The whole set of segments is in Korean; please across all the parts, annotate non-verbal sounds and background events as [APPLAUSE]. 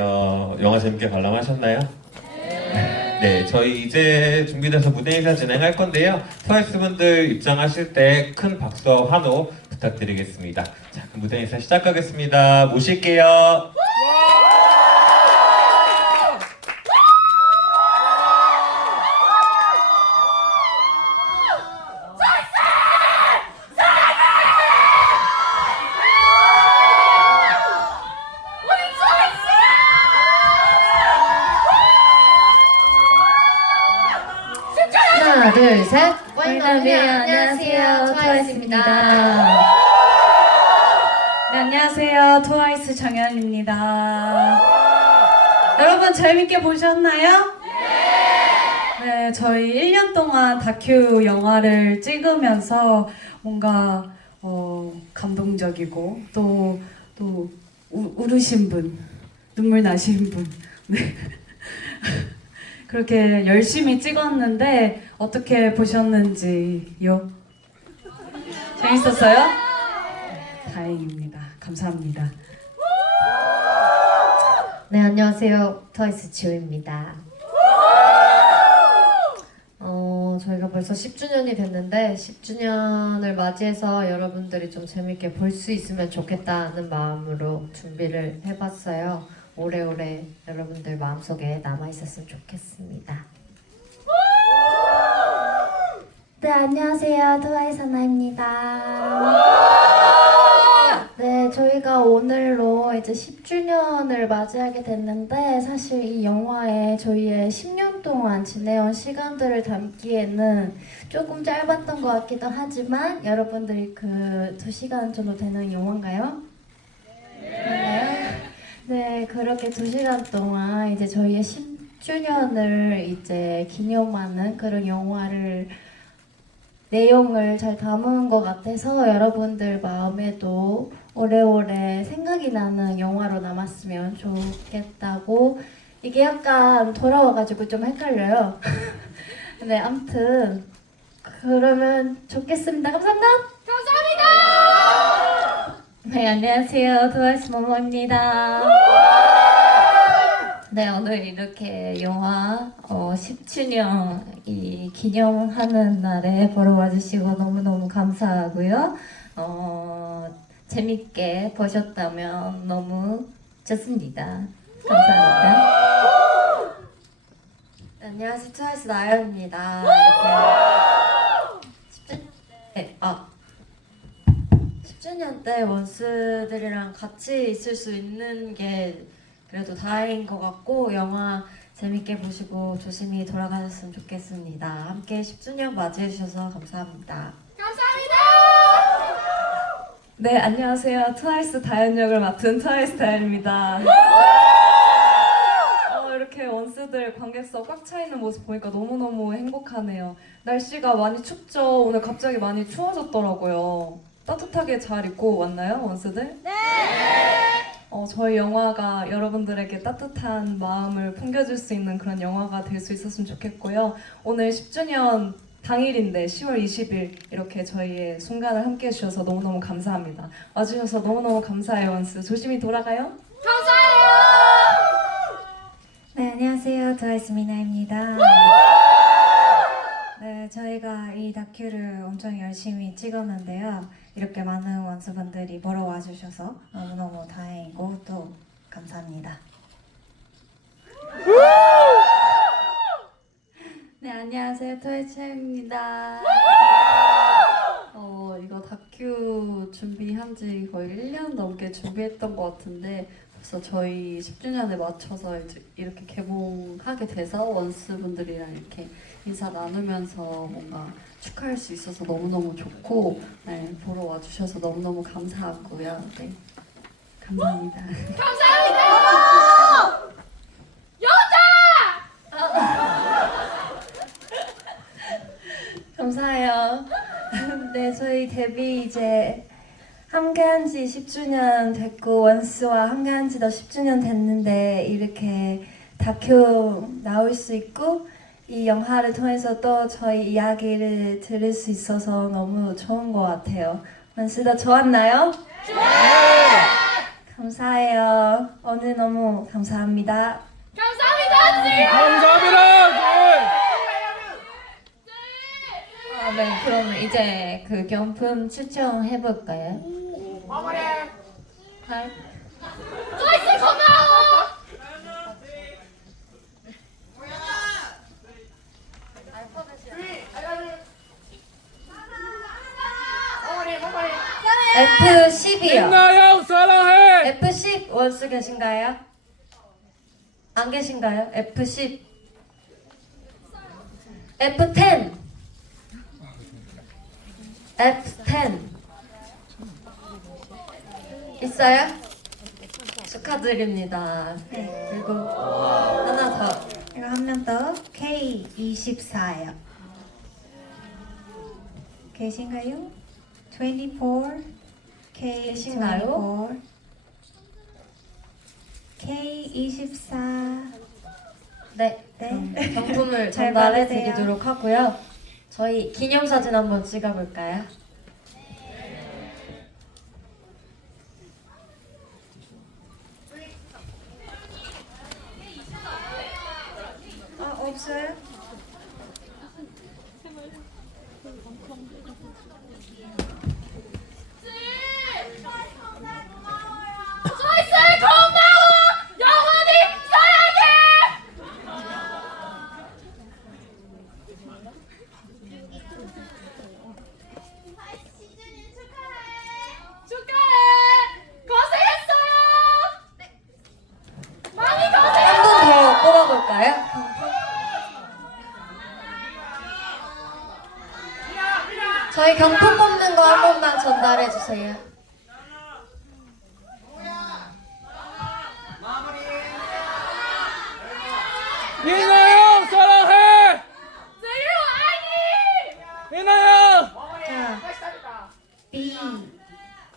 어, 영화 재밌게 관람하셨나요? 네, 저희 이제 준비돼서 무대 인사 진행할 건데요. 트와이스 분들 입장하실 때 큰 박수와 환호 부탁드리겠습니다. 자, 무대 인사 시작하겠습니다. 모실게요. 셋. 와이너비 안녕하세요 트와이스입니다. 네, 안녕하세요 트와이스 정연입니다. 여러분 재밌게 보셨나요? 네, 저희 1년 동안 다큐 영화를 찍으면서 뭔가 어, 감동적이고 또, 또 우, 울으신 분, 눈물 나신 분, 네. 그렇게 열심히 찍었는데 어떻게 보셨는지요? 재밌었어요? 네, 다행입니다. 감사합니다. 네, 안녕하세요. 트와이스 지호입니다. 어, 저희가 벌써 10주년이 됐는데 10주년을 맞이해서 여러분들이 좀 재밌게 볼 수 있으면 좋겠다는 마음으로 준비를 해봤어요. 오래오래 여러분들 마음속에 남아있었으면 좋겠습니다. 네, 안녕하세요. 트와이스 하나입니다. 네, 저희가 오늘로 이제 10주년을 맞이하게 됐는데, 사실 이 영화에 저희의 10년 동안 지내온 시간들을 담기에는 조금 짧았던 것 같기도 하지만, 여러분들이 그 2시간 정도 되는 영화인가요? 네. 네, 그렇게 2시간 동안 이제 저희의 10주년을 이제 기념하는 그런 영화를 내용을 잘 담은 것 같아서 여러분들 마음에도 오래오래 생각이 나는 영화로 남았으면 좋겠다고 이게 약간 돌아와가지고 좀 헷갈려요. [LAUGHS] 네, 아무튼 그러면 좋겠습니다. 감사합니다. 네, 안녕하세요. 트와이스 모모입니다. 네, 오늘 이렇게 영화 어, 10주년 이 기념하는 날에 보러 와주시고 너무너무 감사하고요. 어, 재밌게 보셨다면 너무 좋습니다. 감사합니다. 네, 안녕하세요. 트와이스 나연입니다. 이렇게 10주, 네, 아, 10주년 때 원스들이랑 같이 있을 수 있는 게 그래도 다행인 것 같고 영화 재밌게 보시고 조심히 돌아가셨으면 좋겠습니다. 함께 10주년 맞이해 주셔서 감사합니다. 네, 안녕하세요. 트와이스 다현 역을 맡은 트와이스 다현입니다. 어, 이렇게 원스들 관객석 꽉 차 있는 모습 보니까 너무너무 행복하네요. 날씨가 많이 춥죠? 오늘 갑자기 많이 추워졌더라고요. 따뜻하게 잘 입고 왔나요, 원스들? 네! 어, 저희 영화가 여러분들에게 따뜻한 마음을 풍겨줄 수 있는 그런 영화가 될 수 있었으면 좋겠고요. 오늘 10주년 당일인데 10월 20일 이렇게 저희의 순간을 함께 해주셔서 너무너무 감사합니다. 와주셔서 너무너무 감사해요, 원스. 조심히 돌아가요. 네, 안녕하세요. 트와이스 미나입니다. 네, 저희가 이 다큐를 엄청 열심히 찍었는데요. 이렇게 많은 원수분들이 보러 와주셔서 너무너무 다행이고 또 감사합니다. [LAUGHS] 네, 안녕하세요. 트와이스입니다. 어, 이거 다큐 준비한 지 거의 1년 넘게 준비했던 것 같은데 벌써 저희 10주년에 맞춰서 이제 이렇게 개봉하게 돼서 원스 분들이랑 이렇게 인사 나누면서 뭔가 축하할 수 있어서 너무너무 좋고 네, 보러 와주셔서 너무너무 감사하고요. 네, 감사합니다. [LAUGHS] 감사해요. [LAUGHS] 네, 저희 데뷔 이제 함께한 지 10주년 됐고 원스와 함께한 지도 10주년 됐는데 이렇게 다큐 나올 수 있고 이 영화를 통해서 또 저희 이야기를 들을 수 있어서 너무 좋은 것 같아요. 원스도 좋았나요? 네! 감사해요. 오늘 너무 감사합니다. 아, 네. 그럼 이제 그 경품 추첨해 볼까요? 할. F10이요. 나영 사랑해. F10 원수 계신가요? 안 계신가요? F10 F10 F10 있어요? 축하드립니다. 그리고 하나 더 이거 한 명 더. K24요. 계신가요? 24. K 계신가요? K24. 네, 네. 경품을 [LAUGHS] 잘 전달해 받으세요. 드리도록 하고요. 저희 기념사진 한번 찍어볼까요? 아, 없어요? 한 분 더 뽑아볼까요? 저희 경품 뽑는 거 한 번만 전달해 주세요. 이나영 사랑해. 이나영. 자, B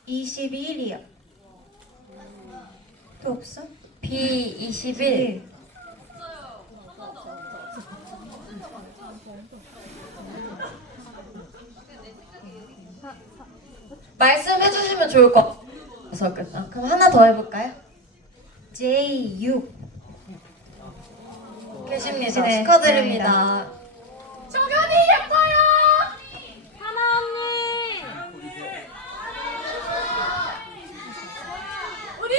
21이요. 또 없어? B21 말씀해 주시면 좋을 것 같아서 끝나. 그럼 하나 더 해볼까요? J6. 계십니다. 네, 축하드립니다.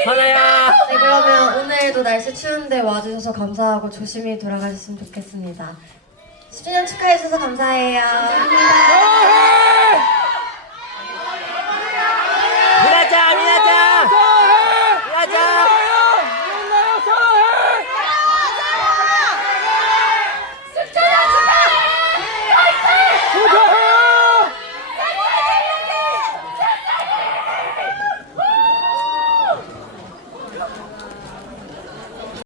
하나야. 네, 그러면 오늘도 날씨 추운데 와주셔서 감사하고 조심히 돌아가셨으면 좋겠습니다. 10주년 축하해주셔서 감사해요. 사랑해.